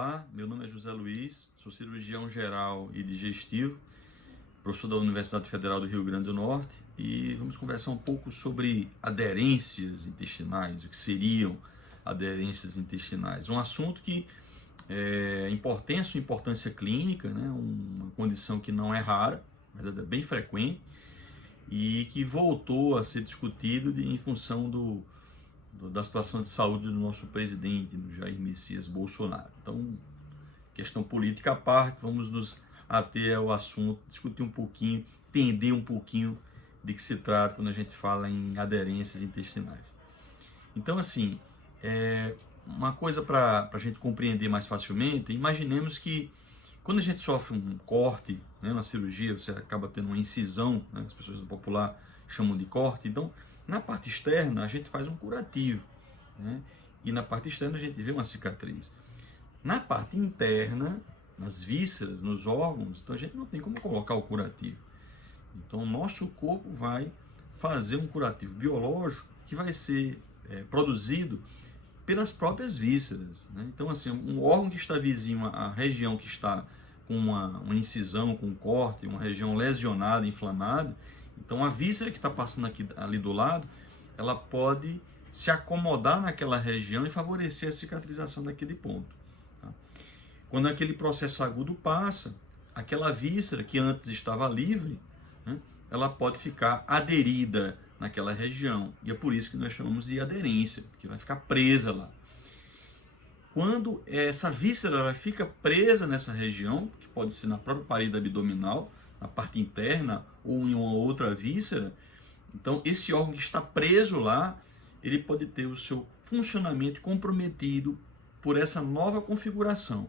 Olá, meu nome é José Luiz, sou cirurgião geral e digestivo, professor da Universidade Federal do Rio Grande do Norte, e vamos conversar um pouco sobre aderências intestinais, o que seriam aderências intestinais. Um assunto que tem a sua importância clínica, né? Uma condição que não é rara, mas é bem frequente, e que voltou a ser discutido em função da situação de saúde do nosso presidente, do Jair Messias Bolsonaro. Então, questão política à parte, vamos nos ater ao assunto, discutir um pouquinho, entender um pouquinho de que se trata quando a gente fala em aderências intestinais. Então, assim, uma coisa para a gente compreender mais facilmente, imaginemos que quando a gente sofre um corte, né, na cirurgia, você acaba tendo uma incisão, né, as pessoas do popular chamam de corte. Então, na parte externa, a gente faz um curativo, né, e na parte externa a gente vê uma cicatriz. Na parte interna, nas vísceras, nos órgãos, então a gente não tem como colocar o curativo. Então, o nosso corpo vai fazer um curativo biológico que vai ser produzido pelas próprias vísceras, né? Então, assim, um órgão que está vizinho à região que está com uma incisão, com um corte, uma região lesionada, inflamada, então a víscera que está passando ali do lado, ela pode se acomodar naquela região e favorecer a cicatrização daquele ponto. Tá? Quando aquele processo agudo passa, aquela víscera que antes estava livre, né, ela pode ficar aderida naquela região. E é por isso que nós chamamos de aderência, porque vai ficar presa lá. Quando essa víscera ela fica presa nessa região, que pode ser na própria parede abdominal, na parte interna ou em uma outra víscera, então esse órgão que está preso lá, ele pode ter o seu funcionamento comprometido por essa nova configuração.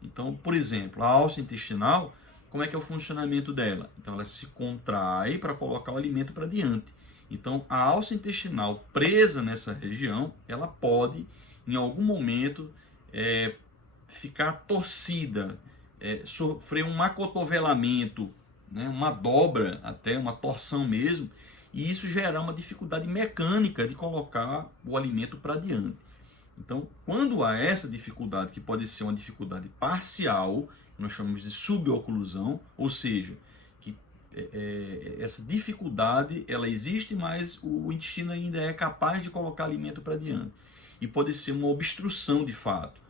Então, por exemplo, a alça intestinal, como é que é o funcionamento dela? Então ela se contrai para colocar o alimento para diante. Então, a alça intestinal presa nessa região, ela pode, em algum momento, ficar torcida, sofrer um acotovelamento, né, uma dobra, até uma torção mesmo, e isso gerar uma dificuldade mecânica de colocar o alimento para diante. Então, quando há essa dificuldade, que pode ser uma dificuldade parcial, nós chamamos de suboclusão, ou seja, essa dificuldade ela existe, mas o intestino ainda é capaz de colocar alimento para diante. E pode ser uma obstrução de fato,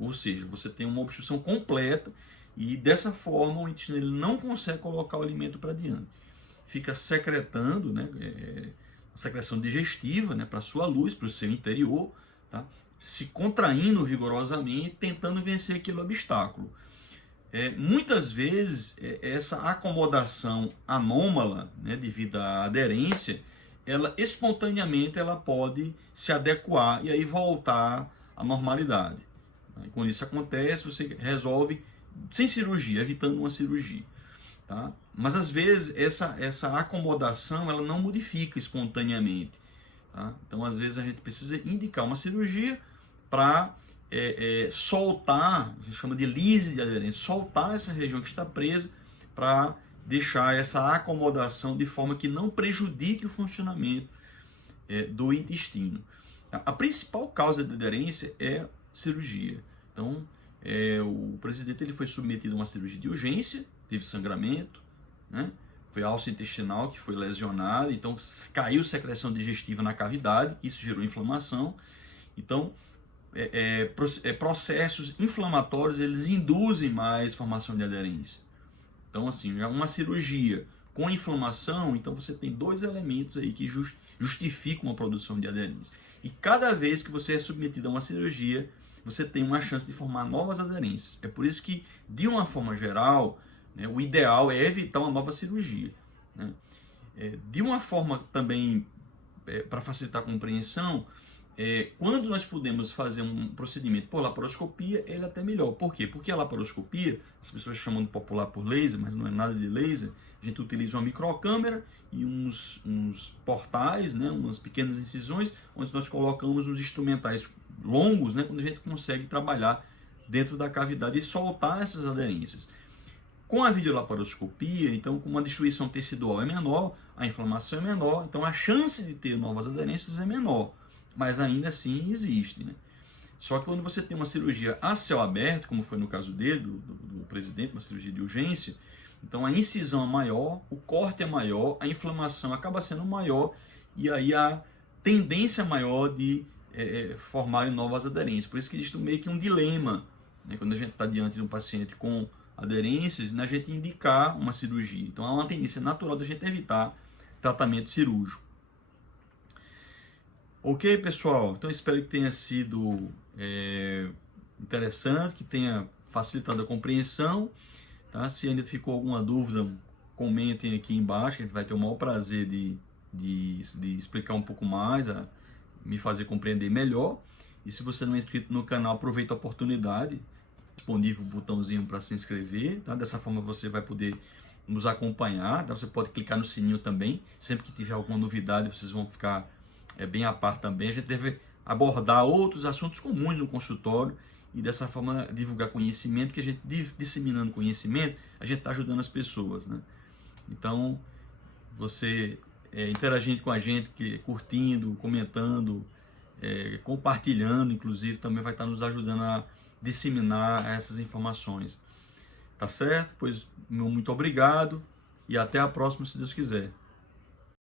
ou seja, você tem uma obstrução completa e dessa forma o intestino ele não consegue colocar o alimento para diante. Fica secretando, né, secreção digestiva, né, para a sua luz, para o seu interior, tá? Se contraindo vigorosamente, tentando vencer aquele obstáculo. Muitas vezes essa acomodação anômala, né, devido à aderência, ela espontaneamente ela pode se adequar e aí voltar à normalidade. E quando isso acontece, você resolve sem cirurgia, evitando uma cirurgia. Tá? Mas às vezes essa acomodação ela não modifica espontaneamente. Tá? Então às vezes a gente precisa indicar uma cirurgia para soltar, a gente chama de lise de aderência, soltar essa região que está presa para deixar essa acomodação de forma que não prejudique o funcionamento do intestino. A principal causa de aderência é cirurgia. Então, o presidente ele foi submetido a uma cirurgia de urgência, teve sangramento, né? Foi a alça intestinal que foi lesionada, então caiu secreção digestiva na cavidade, isso gerou inflamação. Então, processos inflamatórios eles induzem mais formação de aderência. Então, assim, uma cirurgia com inflamação, então você tem dois elementos aí que justificam a produção de aderência. E cada vez que você é submetido a uma cirurgia, você tem uma chance de formar novas aderências. É por isso que, de uma forma geral, né, o ideal é evitar uma nova cirurgia. Né? De uma forma também, para facilitar a compreensão, quando nós podemos fazer um procedimento por laparoscopia, ele é até melhor. Por quê? Porque a laparoscopia, as pessoas chamam de popular por laser, mas não é nada de laser. A gente utiliza uma microcâmera e uns portais, né, umas pequenas incisões, onde nós colocamos uns instrumentais longos, né, quando a gente consegue trabalhar dentro da cavidade e soltar essas aderências. Com a videolaparoscopia, então, com uma destruição tecidual é menor, a inflamação é menor, então a chance de ter novas aderências é menor. Mas ainda assim existe, né? Só que quando você tem uma cirurgia a céu aberto, como foi no caso dele, do presidente, uma cirurgia de urgência, então a incisão é maior, o corte é maior, a inflamação acaba sendo maior e aí a tendência maior de formarem novas aderências. Por isso que existe meio que um dilema, né? Quando a gente está diante de um paciente com aderências, né, a gente indicar uma cirurgia. Então há uma tendência natural da gente evitar tratamento cirúrgico. Ok, pessoal? Então espero que tenha sido interessante, que tenha facilitado a compreensão. Tá? Se ainda ficou alguma dúvida, comentem aqui embaixo, que a gente vai ter o maior prazer de explicar um pouco mais, me fazer compreender melhor. E se você não é inscrito no canal, aproveita a oportunidade, disponível o botãozinho para se inscrever, tá? Dessa forma você vai poder nos acompanhar, tá? Você pode clicar no sininho também, sempre que tiver alguma novidade vocês vão ficar bem a par também. A gente deve abordar outros assuntos comuns no consultório e dessa forma divulgar conhecimento, que a gente disseminando conhecimento, a gente está ajudando as pessoas, né? Então, você interagindo com a gente, curtindo, comentando, compartilhando, inclusive, também vai estar nos ajudando a disseminar essas informações. Tá certo? Pois, muito obrigado e até a próxima, se Deus quiser.